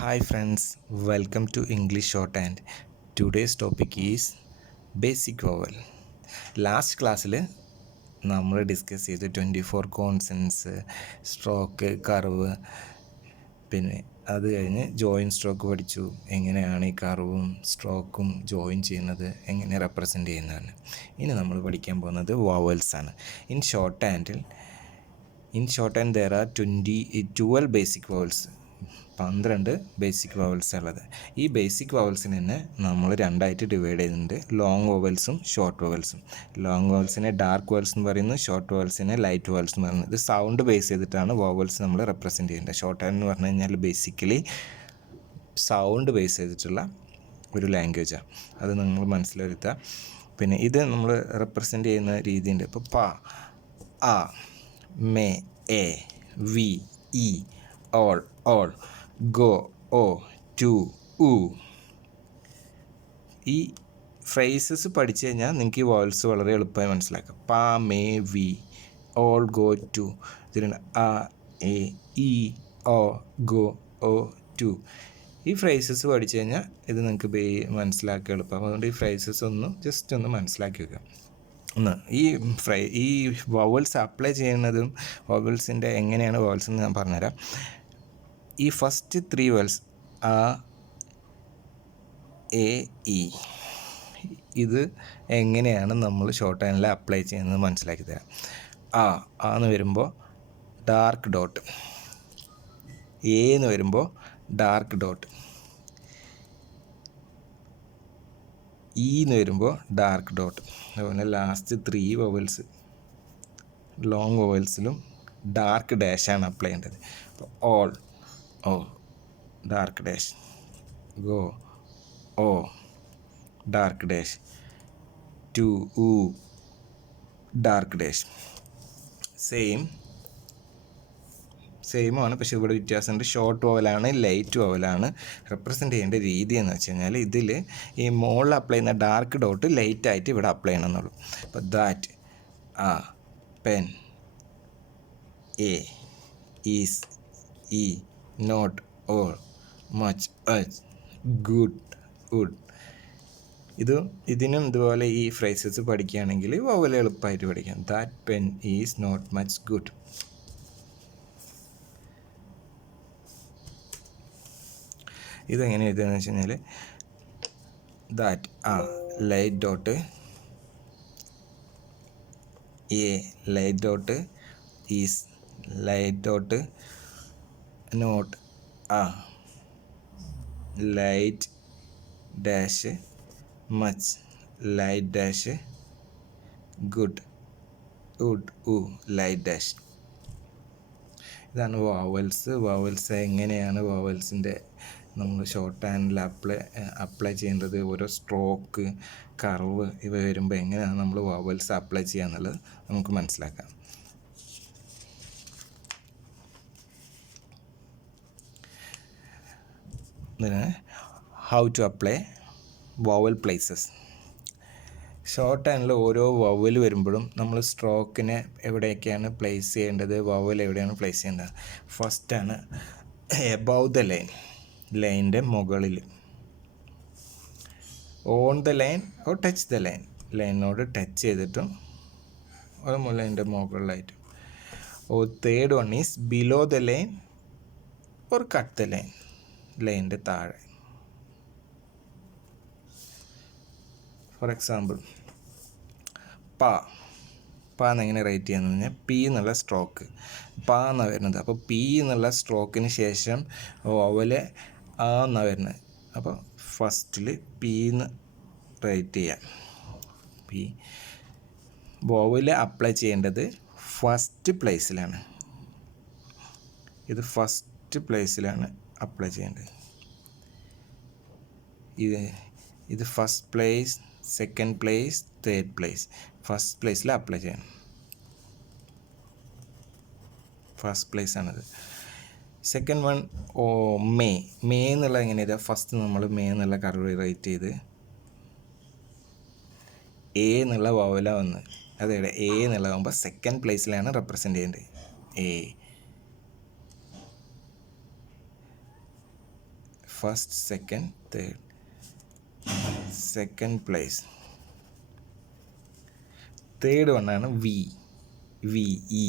Hi friends, welcome to English Shorthand. Today's topic is Basic Vowel. Last ക്ലാസ്സിൽ നമ്മൾ discuss ചെയ്ത് 24 കോൺസൺസ്, stroke, curve, പിന്നെ അത് കഴിഞ്ഞ് ജോയിൻ സ്ട്രോക്ക് പഠിച്ചു. എങ്ങനെയാണ് ഈ കർവും സ്ട്രോക്കും ജോയിൻ ചെയ്യുന്നത്, എങ്ങനെ റെപ്രസെൻ്റ് ചെയ്യുന്നതാണ്. ഇനി നമ്മൾ പഠിക്കാൻ പോകുന്നത് വവൽസാണ്. In shorthand there are 12 basic vowels. 12 basic vowels ഉള്ളത്. ഈ ബേസിക് വവൽസിന് തന്നെ നമ്മൾ രണ്ടായിട്ട് ഡിവൈഡ് ചെയ്യുന്നുണ്ട്, ലോങ് വവൽസും ഷോർട്ട് വവൽസും. ലോങ് വവൽസിനെ ഡാർക്ക് വവൽസ് എന്ന് പറയുന്നു, ഷോർട്ട് വവൽസിനെ ലൈറ്റ് വവൽസ് എന്ന് പറയുന്നത്. ഇത് സൗണ്ട് ബേസ് ചെയ്തിട്ടാണ് വവൽസ് നമ്മൾ റെപ്രസെൻറ്റ് ചെയ്യേണ്ടത്. ഷോർട്ട് ഹാൻഡ് എന്ന് പറഞ്ഞു കഴിഞ്ഞാൽ ബേസിക്കലി സൗണ്ട് ബേസ് ചെയ്തിട്ടുള്ള ഒരു ലാംഗ്വേജാണ്. അത് നിങ്ങൾ മനസ്സിലാക്കുക. പിന്നെ ഇത് നമ്മൾ റെപ്രസെൻറ്റ് ചെയ്യുന്ന രീതിയുണ്ട്. ഇപ്പോൾ പ, ആ, മേ, എ, വി, ഇ, ഓൾ, ഗോ, ഓ, ടു, ഉ. ഈ ഫ്രേസസ് പഠിച്ചു കഴിഞ്ഞാൽ നിങ്ങൾക്ക് ഈ വോയിൽസ് വളരെ എളുപ്പമായി മനസ്സിലാക്കാം. പ, may, we, all, go, to. ഇതിലുണ്ട് ആ, എ, ഇ, ഓ, ഗോ, ഓ, ടു. ഈ ഫ്രേസസ് പഠിച്ചു കഴിഞ്ഞാൽ ഇത് നിങ്ങൾക്ക് മനസ്സിലാക്കി എളുപ്പം. അതുകൊണ്ട് ഈ ഫ്രേസസ് ജസ്റ്റ് ഒന്ന് മനസ്സിലാക്കി വെക്കുക. ഈ വവൽസ് അപ്ലൈ ചെയ്യുന്നതും വവൽസിൻ്റെ എങ്ങനെയാണ് വവൽസ് എന്ന് ഞാൻ പറഞ്ഞുതരാം. ഈ ഫസ്റ്റ് 3 വവൽസ് ആ, എ, ഇ, ഇത് എങ്ങനെയാണ് നമ്മൾ ഷോർട്ട് ഹാൻഡിൽ അപ്ലൈ ചെയ്യുന്നത് മനസ്സിലാക്കി തരാം. ആ എന്ന് വരുമ്പോൾ ഡാർക്ക് ഡോട്ട്, എ എന്ന് വരുമ്പോൾ ഡാർക്ക് ഡോട്ട്, ഇ എന്ന് വരുമ്പോൾ ഡാർക്ക് ഡോട്ട്. അതുപോലെ ലാസ്റ്റ് 3 വവൽസ് ലോങ് വവൽസിലും ഡാർക്ക് ഡാഷാണ് അപ്ലൈ ചെയ്യേണ്ടത്. അപ്പോൾ ഓൾ, ഓ, ഡാർക്ക് ഡാഷ്, ഗോ, ഓ, ഡാർക്ക് ഡാഷ്, ടു, ഉ, ഡാർക്ക് ഡാഷ്. സെയിമാണ്, പക്ഷേ ഇവിടെ വ്യത്യാസമുണ്ട്. ഷോർട്ട് വവലാണ്, ലൈറ്റ് വവലാണ്. റെപ്രസെൻ്റ് ചെയ്യേണ്ട രീതി എന്ന് വെച്ച് കഴിഞ്ഞാൽ ഇതിൽ ഈ മുകളിൽ അപ്ലൈ ചെയ്യുന്ന ഡാർക്ക് ഡോട്ട് ലൈറ്റായിട്ട് ഇവിടെ അപ്ലൈ ചെയ്യണം എന്നുള്ളൂ. അപ്പോൾ ദാറ്റ്, ആ, പെൻ, എ, ഈസ്, ഇ, നോട്ട്, ഓൾ, മച്ച്, അച്ച്, ഗുഡ്, വുഡ്. ഇതിനും ഇതുപോലെ ഈ ഫ്രേസസ് പഠിക്കുകയാണെങ്കിൽ വവൽ എളുപ്പമായിട്ട് പഠിക്കാം. That pen is not much good. ഇതെങ്ങനെ എഴുതുകയെന്ന് വെച്ച് കഴിഞ്ഞാൽ ദാറ്റ്, ആ, ലൈറ്റ് ഡോട്ട്, എ, light dot, is, light dot, not, ആ, light dash, much, light dash, good, wood, ഉ, ലൈറ്റ് ഡാഷ്. ഇതാണ് വവൽസ്. എങ്ങനെയാണ് വവൽസിൻ്റെ നമ്മൾ ഷോർട്ട് ഹാൻഡിൽ അപ്ലൈ ചെയ്യേണ്ടത്, ഓരോ സ്ട്രോക്ക്, കർവ് ഇവ വരുമ്പോൾ എങ്ങനെയാണ് നമ്മൾ വവൽസ് അപ്ലൈ ചെയ്യുക എന്നുള്ളത് നമുക്ക് മനസ്സിലാക്കാം. How to apply vowel places. ഷോർട്ട് ഹാൻഡിൽ ഓരോ വവൽ വരുമ്പോഴും നമ്മൾ സ്ട്രോക്കിനെ എവിടെയൊക്കെയാണ് പ്ലേസ് ചെയ്യേണ്ടത്, വവൽ എവിടെയാണ് പ്ലേസ് ചെയ്യേണ്ടത്. ഫസ്റ്റാണ് എബവ് ദ ലൈനിൻ്റെ മുകളിൽ, on the line or touch the ലൈനിനോട് ടച്ച് ചെയ്തിട്ടും ഒരു ലൈനിൻ്റെ മുകളിലായിട്ടും. Third one is below the line or cut the ലൈനിൻ്റെ താഴെ. ഫോർ എക്സാമ്പിൾ പ എന്നെങ്ങനെ റൈറ്റ് ചെയ്യുന്നത് കഴിഞ്ഞാൽ പി എന്നുള്ള സ്ട്രോക്ക് പ എന്നാണ് വരുന്നത്. അപ്പോൾ പി എന്നുള്ള സ്ട്രോക്കിന് ശേഷം വവല് ആ എന്നാണ് വരുന്നത്. അപ്പോൾ ഫസ്റ്റിൽ പി എന്ന് റൈറ്റ് ചെയ്യാം. പി വവല് അപ്ലൈ ചെയ്യേണ്ടത് ഫസ്റ്റ് പ്ലേസിലാണ്. ഇത് ഫസ്റ്റ് പ്ലേസിലാണ് അപ്ലൈ ചെയ്യേണ്ടത്. ഇത് first place, second place, third place. First പ്ലേസിൽ അപ്ലൈ ചെയ്യണം. ഫസ്റ്റ് പ്ലേസ് ആണത്. സെക്കൻഡ് വൺ മേ എന്നുള്ള എങ്ങനെ ചെയ്താൽ ഫസ്റ്റ് നമ്മൾ മേ എന്നുള്ള കർവ് റൈറ്റ് ചെയ്ത് എ എന്നുള്ള വവല വന്ന് അതെവിടെ എ എന്നുള്ളതാകുമ്പോൾ സെക്കൻഡ് പ്ലേസിലാണ് റെപ്രസെൻ്റ് ചെയ്യേണ്ടത്. എ first, second, third. Second place. Third വണ്ണാണ് വി. വി ഇ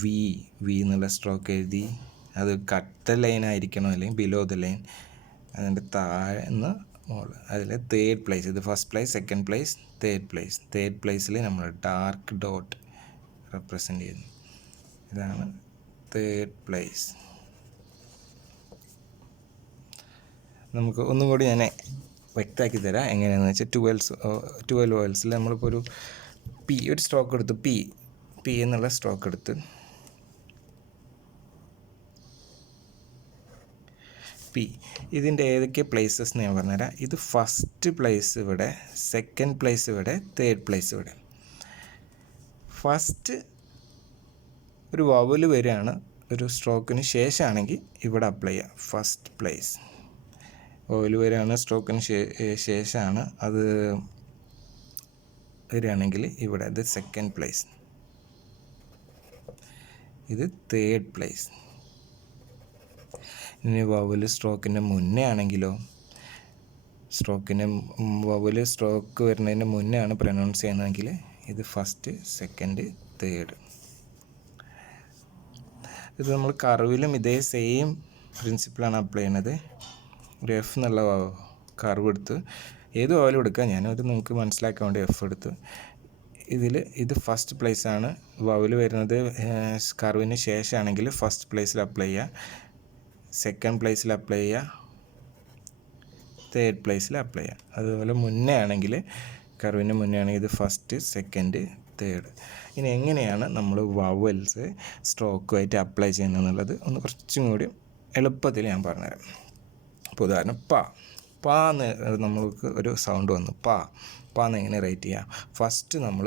വി വി എന്നുള്ള സ്ട്രോക്ക് എഴുതി. അത് കട്ട് ലൈൻ ആയിരിക്കണം, അല്ലെങ്കിൽ ബിലോ ദ ലൈൻ. അതിൻ്റെ താഴെ നിന്ന് മോൾ. അതിൽ തേർഡ് പ്ലേസ്. ഇത് first place, second place, third place. Third പ്ലേസിൽ നമ്മൾ ഡാർക്ക് ഡോട്ട് റെപ്രസെൻ്റ് ചെയ്യുന്നു. ഇതാണ് തേർഡ് പ്ലേസ്. നമുക്ക് ഒന്നും കൂടി ഞാൻ വ്യക്തമാക്കി തരാം എങ്ങനെയാണെന്ന് വെച്ചാൽ. 12 വോവൽസിൽ നമ്മളിപ്പോൾ ഒരു പി, ഒരു സ്ട്രോക്ക് എടുത്തു. പി എന്നുള്ള സ്ട്രോക്ക് എടുത്ത് പി. ഇതിൻ്റെ ഏതൊക്കെ പ്ലേസസ് ഞാൻ പറഞ്ഞുതരാം. ഇത് ഫസ്റ്റ് പ്ലേസ് ഇവിടെ, സെക്കൻഡ് പ്ലേസ് ഇവിടെ, തേർഡ് പ്ലേസ് ഇവിടെ. ഫസ്റ്റ് ഒരു വവൽ വരികയാണ് ഒരു സ്ട്രോക്കിന് ശേഷമാണെങ്കിൽ ഇവിടെ അപ്ലൈ ചെയ്യാം. ഫസ്റ്റ് പ്ലേസ് വവൽ വരികയാണ് സ്ട്രോക്കിന് ശേഷമാണ് അത് വരികയാണെങ്കിൽ ഇവിടെ. ഇത് സെക്കൻഡ് പ്ലേസ്, ഇത് തേർഡ് പ്ലേസ്. ഇനി വവൽ സ്ട്രോക്കിൻ്റെ മുന്നേ ആണെങ്കിലോ, വവൽ സ്ട്രോക്ക് വരുന്നതിന് മുന്നേ ആണ് പ്രൊനൗൺസ് ചെയ്യുന്നതെങ്കിൽ ഇത് ഫസ്റ്റ്, സെക്കൻഡ്, തേർഡ്. ഇത് നമ്മൾ കർവിലും ഇതേ സെയിം പ്രിൻസിപ്പിളാണ് അപ്ലൈ ചെയ്യുന്നത്. ഒരു എഫ് എന്നുള്ള കർവ് എടുത്ത്, ഏത് വവലും എടുക്കുക, ഞാനത് നിങ്ങൾക്ക് മനസ്സിലാക്കാൻ വേണ്ടി എഫ് എടുത്തു. ഇത് ഫസ്റ്റ് പ്ലേസാണ്. വവൽ വരുന്നത് കർവിന് ശേഷമാണെങ്കിൽ ഫസ്റ്റ് പ്ലേസിൽ അപ്ലൈ ചെയ്യുക, സെക്കൻഡ് പ്ലേസിൽ അപ്ലൈ ചെയ്യുക, തേർഡ് പ്ലേസിൽ അപ്ലൈ ചെയ്യുക. അതുപോലെ മുന്നേ ആണെങ്കിൽ, കർവിന് മുന്നേ ആണെങ്കിൽ ഇത് ഫസ്റ്റ്, സെക്കൻഡ്, തേർഡ്. ഇനി എങ്ങനെയാണ് നമ്മൾ വവൽസ് സ്ട്രോക്കുമായിട്ട് അപ്ലൈ ചെയ്യുന്നത് എന്നുള്ളത് ഒന്ന് കുറച്ചും കൂടി എളുപ്പത്തിൽ ഞാൻ പറഞ്ഞുതരാം. ഇപ്പോൾ ഉദാഹരണം പാ എന്ന് നമ്മൾക്ക് ഒരു സൗണ്ട് വന്നു. പാന്ന് എങ്ങനെ റൈറ്റ് ചെയ്യാം? ഫസ്റ്റ് നമ്മൾ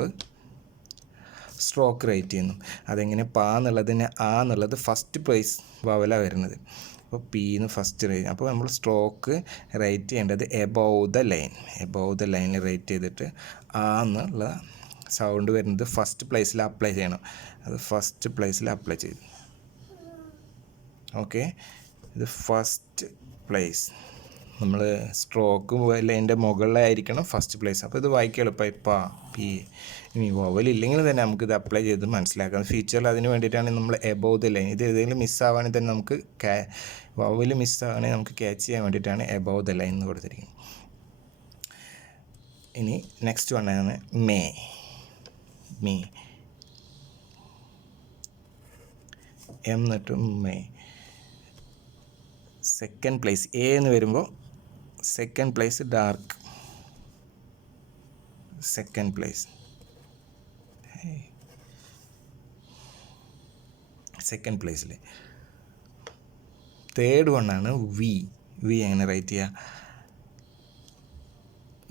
സ്ട്രോക്ക് റൈറ്റ് ചെയ്യുന്നു. അതെങ്ങനെ? പാ എന്നുള്ളതിന് ആ എന്നുള്ളത് ഫസ്റ്റ് പ്ലേസ് വവലാണ് വരുന്നത്. അപ്പോൾ പീന്ന് ഫസ്റ്റ് റൈറ്റ്. അപ്പോൾ നമ്മൾ സ്ട്രോക്ക് റൈറ്റ് ചെയ്യേണ്ടത് എബോവ് ദ ലൈനിൽ റൈറ്റ് ചെയ്തിട്ട് ആ എന്നുള്ള സൗണ്ട് വരുന്നത് ഫസ്റ്റ് പ്ലേസിൽ അപ്ലൈ ചെയ്യണം. അത് ഫസ്റ്റ് പ്ലേസിൽ അപ്ലൈ ചെയ്തു. ഓക്കെ, ഇത് ഫസ്റ്റ് പ്ലേസ്. നമ്മൾ സ്ട്രോക്ക് ലൈൻ്റെ മുകളിലായിരിക്കണം ഫസ്റ്റ് പ്ലേസ്. അപ്പോൾ ഇത് വായിക്കാൻ എളുപ്പമായി. പി. ഇനി വവലില്ലെങ്കിൽ തന്നെ നമുക്കിത് അപ്ലൈ ചെയ്ത് മനസ്സിലാക്കാം. ഫീച്ചറിൽ അതിന് വേണ്ടിയിട്ടാണ് നമ്മൾ എബോവ് ദ ലൈൻ. ഇത് ഏതെങ്കിലും മിസ്സാവുകയാണെങ്കിൽ തന്നെ നമുക്ക് വവൽ മിസ്സാവുകയാണെങ്കിൽ നമുക്ക് ക്യാച്ച് ചെയ്യാൻ വേണ്ടിയിട്ടാണ് എബോവ് ദ ലൈൻ എന്ന് കൊടുത്തിരിക്കുന്നത്. ഇനി നെക്സ്റ്റ് വണ്ണാണ് മേ. എം എന്നിട്ട് മേ. സെക്കൻഡ് പ്ലേസ് എ എന്ന് വരുമ്പോൾ second place dark. Second place second പ്ലേസിൽ. തേർഡ് വണ്ണാണ് വി. എങ്ങനെ റൈറ്റ് ചെയ്യുക?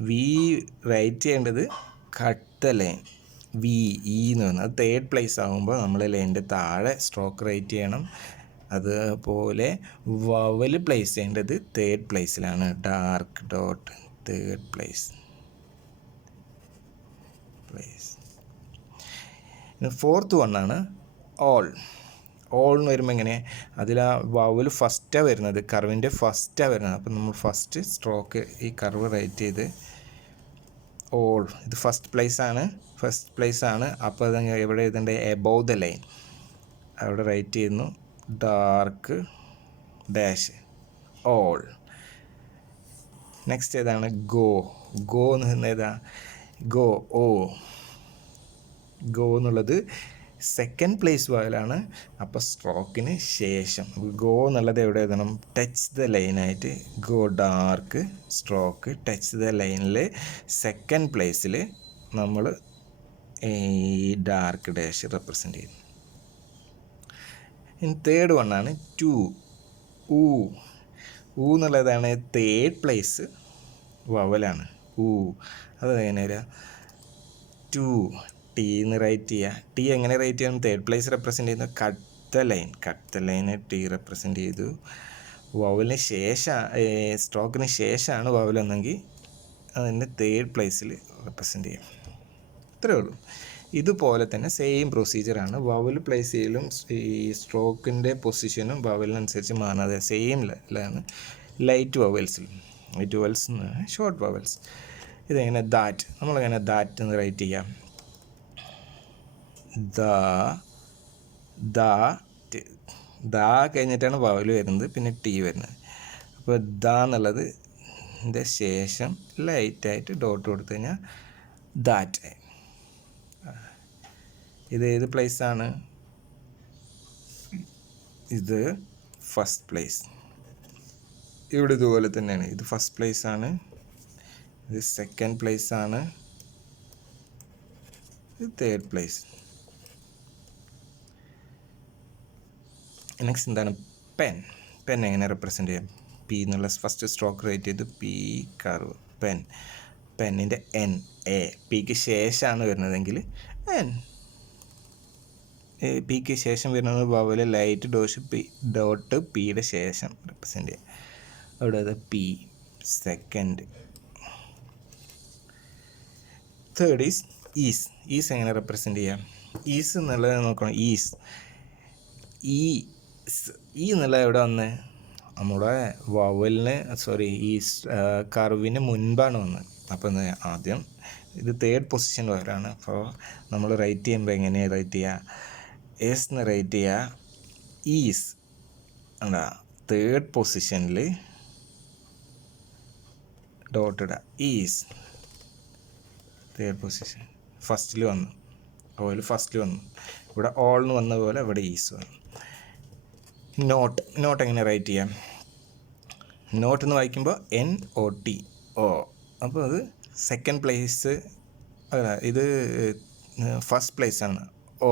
വി റൈറ്റ് ചെയ്യേണ്ടത് കട്ട് ദ ലൈൻ. വി ഇ എന്ന് പറഞ്ഞാൽ അത് തേർഡ് പ്ലേസ് ആകുമ്പോൾ നമ്മൾ ലൈനിൻ്റെ താഴെ സ്ട്രോക്ക് റൈറ്റ് ചെയ്യണം. അതുപോലെ വവൽ പ്ലേസ് ചെയ്യേണ്ടത് തേർഡ് പ്ലേസിലാണ്. Dark dot third place. Fourth വണ്ണാണ് ഓൾ എന്ന് വരുമ്പോൾ എങ്ങനെ? അതിൽ ആ വവൽ ഫസ്റ്റാണ് വരുന്നത്, കർവിൻ്റെ ഫസ്റ്റാണ് വരുന്നത്. അപ്പം നമ്മൾ ഫസ്റ്റ് സ്ട്രോക്ക് ഈ കർവ് റൈറ്റ് ചെയ്ത് ഓൾ. ഇത് ഫസ്റ്റ് പ്ലേസ് ആണ്. അപ്പോൾ അത് എവിടെ എഴുതേണ്ടത്? Above the line. അവിടെ റൈറ്റ് ചെയ്യുന്നു, ഡാർക്ക് ഡാഷ് ഓൾ. നെക്സ്റ്റ് ഏതാണ്? ഗോ എന്ന് പറയുന്നത് ഏതാ? ഗോ എന്നുള്ളത് സെക്കൻഡ് പ്ലേസ് വവലാണ്. അപ്പോൾ സ്ട്രോക്കിന് ശേഷം ഗോ എന്നുള്ളത് എവിടെ എഴുതണം? ടച്ച് ദ ലൈനായിട്ട് go dark stroke touch the ലൈനിൽ സെക്കൻഡ് പ്ലേസിൽ നമ്മൾ ഈ ഡാർക്ക് ഡാഷ് റെപ്രസെൻ്റ് ചെയ്യുന്നു. ഇനി തേർഡ് വണ്ണാണ് ടു. എന്നുള്ളതാണ് തേർഡ് പ്ലേസ് വവലാണ്. അത് എങ്ങനെ വരിക? ടു. ടി എന്ന് റൈറ്റ് ചെയ്യുക. ടി എങ്ങനെ റൈറ്റ് ചെയ്യണം? തേർഡ് പ്ലേസ് റെപ്രസെൻ്റ് ചെയ്യുന്നത് കട്ട് ദ ലൈന് ടി റെപ്രസെൻ്റ് ചെയ്തു. വവലിന് ശേഷം സ്ട്രോക്കിന് ശേഷമാണ് വവലെന്നെങ്കിൽ അതിൻ്റെ തേർഡ് പ്ലേസിൽ റെപ്രസെൻ്റ് ചെയ്യും. ഇത്രയേ ഉള്ളൂ. ഇതുപോലെ തന്നെ സെയിം പ്രൊസീജിയറാണ് വവൽ പ്ലേസ് ചെയ്യലും ഈ സ്ട്രോക്കിൻ്റെ പൊസിഷനും വവലിനനുസരിച്ച് മാറാതെ സെയിം ലാണ് ലൈറ്റ് വവൽസിൽ. Light vowels short vowels. ഇതെങ്ങനെ ദാറ്റ്, നമ്മളെങ്ങനെ ദാറ്റ് എന്ന് റൈറ്റ് ചെയ്യാം? ദ കഴിഞ്ഞിട്ടാണ് വവൽ വരുന്നത്, പിന്നെ ടി വരുന്നത്. അപ്പോൾ ദ എന്നുള്ളത് ഇതിൻ്റെ ശേഷം ലൈറ്റായിട്ട് ഡോട്ട് കൊടുത്തു കഴിഞ്ഞാൽ ദാറ്റ്. ഇത് ഏത് പ്ലേസാണ്? ഇത് ഫസ്റ്റ് പ്ലേസ്. ഇവിടെ ഇതുപോലെ തന്നെയാണ്. ഇത് ഫസ്റ്റ് പ്ലേസ് ആണ്, ഇത് സെക്കൻഡ് പ്ലേസ് ആണ്, ഇത് തേർഡ് പ്ലേസ്. നെക്സ്റ്റ് എന്താണ്? പെൻ. പെൻ എങ്ങനെ റെപ്രസെൻ്റ് ചെയ്യാം? പി എന്നുള്ള ഫസ്റ്റ് സ്ട്രോക്ക് റൈറ്റ് ചെയ്ത് പി കർവ് പെൻ. പെന്നിൻ്റെ എൻ എ പിക്ക് ശേഷമാണ് വരുന്നതെങ്കിൽ എൻ. പിക്ക് ശേഷം വരുന്നത് വവല് ലൈറ്റ് ഡോട്ട് പിയുടെ ശേഷം റെപ്രസെൻ്റ് ചെയ്യാം. അവിടെ അത് P. Second. Third is is. Is എങ്ങനെ റെപ്രസെൻ്റ് ചെയ്യാം? ഈസ് എന്നുള്ളത് നോക്കണം. ഈസ് ഈ എന്നുള്ളത് എവിടെ വന്ന്? നമ്മുടെ വവലിന് ഈ കർവിന് മുൻപാണ് വന്നത്. അപ്പോൾ ആദ്യം ഇത് തേർഡ് പൊസിഷൻ വരാണ്. അപ്പോൾ നമ്മൾ റൈറ്റ് ചെയ്യുമ്പോൾ എങ്ങനെയാണ് റൈറ്റ് ചെയ്യുക? എസ് എന്ന് റൈറ്റ് ചെയ്യുക. ഈസ് എന്താ തേർഡ് പൊസിഷനിൽ ഡോട്ട് ഇടുക. ഈസ് തേർഡ് പൊസിഷൻ ഫസ്റ്റിൽ വന്നു, വവൽ ഫസ്റ്റിൽ വന്നു. ഇവിടെ ഓൾ എന്ന് വന്ന പോലെ ഇവിടെ ഈസ് വന്നു. നോട്ട് എങ്ങനെ റൈറ്റ് ചെയ്യാം? നോട്ട് എന്ന് വായിക്കുമ്പോൾ NOT ഓ. അപ്പോൾ അത് സെക്കൻഡ് പ്ലേസ്, ഇത് ഫസ്റ്റ് പ്ലേസ് ആണ്. ഓ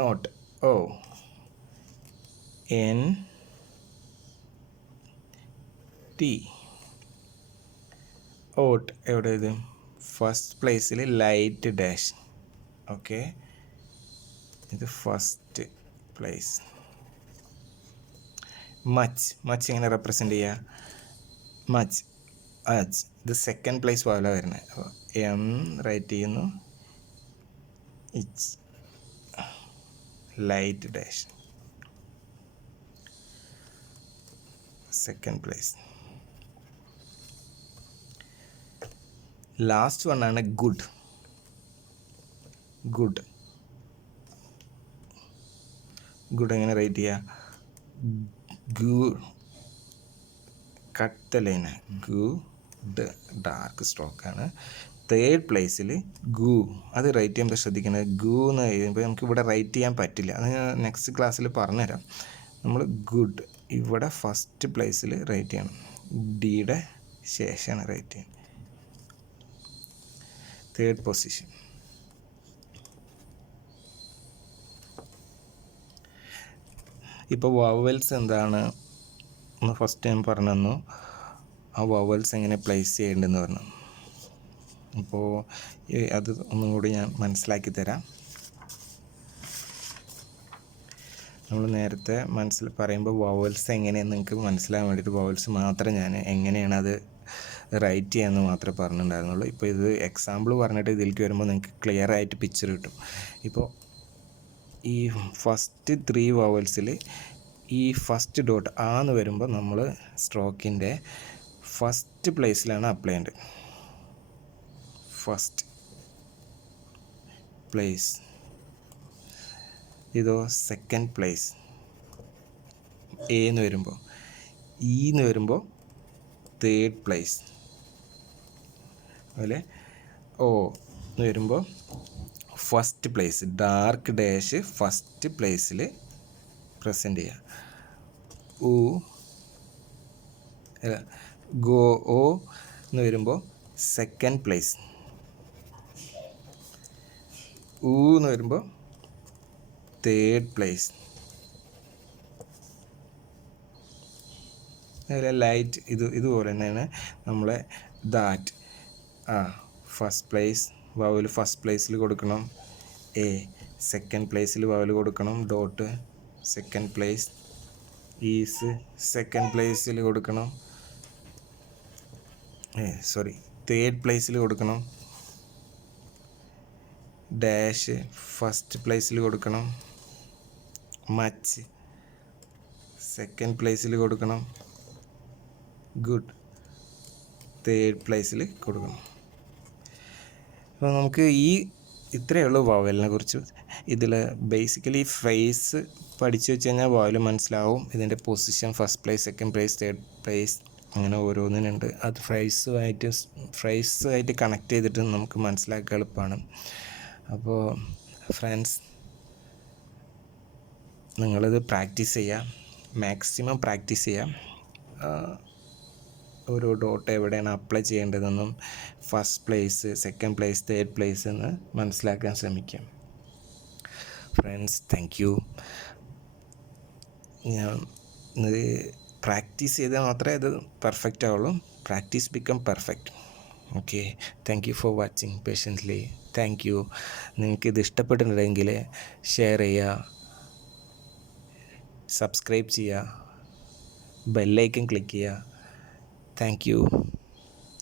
നോട്ട് ഓ. NT ഓട്ട് എവിടെ? ഇത് ഫസ്റ്റ് പ്ലേസിൽ ലൈറ്റ് ഡാഷ്. ഓക്കെ, ഇത് ഫസ്റ്റ് പ്ലേസ്. മച്ച് എങ്ങനെ റെപ്രസെൻ്റ് ചെയ്യുക? മച്ച് ഇത് സെക്കൻഡ് പ്ലേസ് പോലെ വരുന്നത്. അപ്പോൾ എം റൈറ്റ് ചെയ്യുന്നു, ഇച്ച് light dash second place. Last one ആണ് ഗുഡ്. ഗുഡ് എങ്ങനെ റൈറ്റ് ചെയ്യുക? കട്ട് ലൈന് ഗുഡ് ഡാർക്ക് സ്ട്രോക്കാണ്. തേർഡ് പ്ലേസിൽ ഗു. അത് റൈറ്റ് ചെയ്യുമ്പോൾ ശ്രദ്ധിക്കുന്നത് ഗു എന്ന് കഴിയുമ്പോൾ നമുക്ക് ഇവിടെ റൈറ്റ് ചെയ്യാൻ പറ്റില്ല. അത് ഞാൻ നെക്സ്റ്റ് ക്ലാസ്സിൽ പറഞ്ഞുതരാം. നമ്മൾ ഗുഡ് ഇവിടെ ഫസ്റ്റ് പ്ലേസിൽ റൈറ്റ് ചെയ്യണം. ഡിയുടെ ശേഷമാണ് റൈറ്റ് ചെയ്യുന്നത്. Third position. ഇപ്പോൾ വവൽസ് എന്താണ് ഒന്ന് ഫസ്റ്റ് ടൈം പറഞ്ഞു തന്നു. ആ വവൽസ് എങ്ങനെ പ്ലേസ് ചെയ്യേണ്ടതെന്ന് പറഞ്ഞു. അപ്പോൾ അത് ഒന്നും കൂടി ഞാൻ മനസ്സിലാക്കി തരാം. നമ്മൾ നേരത്തെ പറയുമ്പോൾ വവൽസ് എങ്ങനെയെന്ന് നിങ്ങൾക്ക് മനസ്സിലാകാൻ വേണ്ടിയിട്ട് വവൽസ് മാത്രം ഞാൻ എങ്ങനെയാണ് അത് റൈറ്റ് ചെയ്യാമെന്ന് മാത്രമേ പറഞ്ഞിട്ടുണ്ടായിരുന്നുള്ളൂ. ഇപ്പോൾ ഇത് എക്സാമ്പിൾ പറഞ്ഞിട്ട് ഇതിലേക്ക് വരുമ്പോൾ നിങ്ങൾക്ക് ക്ലിയർ ആയിട്ട് പിക്ചർ കിട്ടും. ഇപ്പോൾ ഈ ഫസ്റ്റ് 3 വവൽസിൽ ഈ ഫസ്റ്റ് ഡോട്ട് ആന്ന് വരുമ്പോൾ നമ്മൾ സ്ട്രോക്കിൻ്റെ ഫസ്റ്റ് പ്ലേസിലാണ് അപ്ലൈ ചെയ്യേണ്ടത്. First place. ഇതോ സെക്കൻഡ് പ്ലേസ്. എ എന്ന് വരുമ്പോൾ, ഇ എന്ന് വരുമ്പോൾ തേർഡ് പ്ലേസ്. അതുപോലെ ഓ എന്ന് വരുമ്പോൾ first place. Dark dash first പ്ലേസിൽ പ്രസൻറ്റ് ചെയ്യുക. ഗോ ഓ എന്ന് വരുമ്പോൾ സെക്കൻഡ് പ്ലേസ്. എന്ന് വരുമ്പോൾ തേർഡ് പ്ലേസ്. അതുപോലെ ലൈറ്റ് ഇതുപോലെ തന്നെയാണ് നമ്മളെ that. First place vowel first പ്ലേസിൽ കൊടുക്കണം. എ സെക്കൻഡ് പ്ലേസിൽ വവൽ കൊടുക്കണം. Dot second place. Is second പ്ലേസിൽ കൊടുക്കണം. തേർഡ് പ്ലേസിൽ കൊടുക്കണം. ഡാഷ് ഫസ്റ്റ് പ്ലേസിൽ കൊടുക്കണം, മച്ച് സെക്കൻഡ് പ്ലേസിൽ കൊടുക്കണം, ഗുഡ് തേർഡ് പ്ലേസിൽ കൊടുക്കണം. അപ്പോൾ നമുക്ക് ഇത്രയേ ഉള്ളൂ വവലിനെ കുറിച്ച്. ഇതിൽ ബേസിക്കലി ഫ്രേസ് പഠിച്ചു വെച്ച് കഴിഞ്ഞാൽ വവൽ മനസ്സിലാവും. ഇതിൻ്റെ position first place, second place, third place അങ്ങനെ ഓരോന്നിനുണ്ട്. അത് ഫ്രേസുമായിട്ട് കണക്ട് ചെയ്തിട്ട് നമുക്ക് മനസ്സിലാക്കാൻ എളുപ്പമാണ്. അപ്പോൾ ഫ്രണ്ട്സ്, നിങ്ങളിത് പ്രാക്ടീസ് ചെയ്യുക, മാക്സിമം പ്രാക്ടീസ് ചെയ്യുക. ഓരോ ഡോട്ട് എവിടെയാണ് അപ്ലൈ ചെയ്യേണ്ടതെന്നും first place, second place, third place എന്ന് മനസ്സിലാക്കാൻ ശ്രമിക്കാം. Friends, thank you. ഇത് പ്രാക്ടീസ് ചെയ്താൽ മാത്രമേ ഇത് പെർഫെക്റ്റ് ആവുള്ളൂ. Practice become perfect. Okay, thank you for watching patiently. Thank you. നിങ്ങൾക്കിത് ഇഷ്ടപ്പെട്ടിട്ടുണ്ടെങ്കിൽ ഷെയർ ചെയ്യുക, സബ്സ്ക്രൈബ് ചെയ്യുക, ബെല്ലൈക്കൺ ക്ലിക്ക് ചെയ്യുക. Thank you.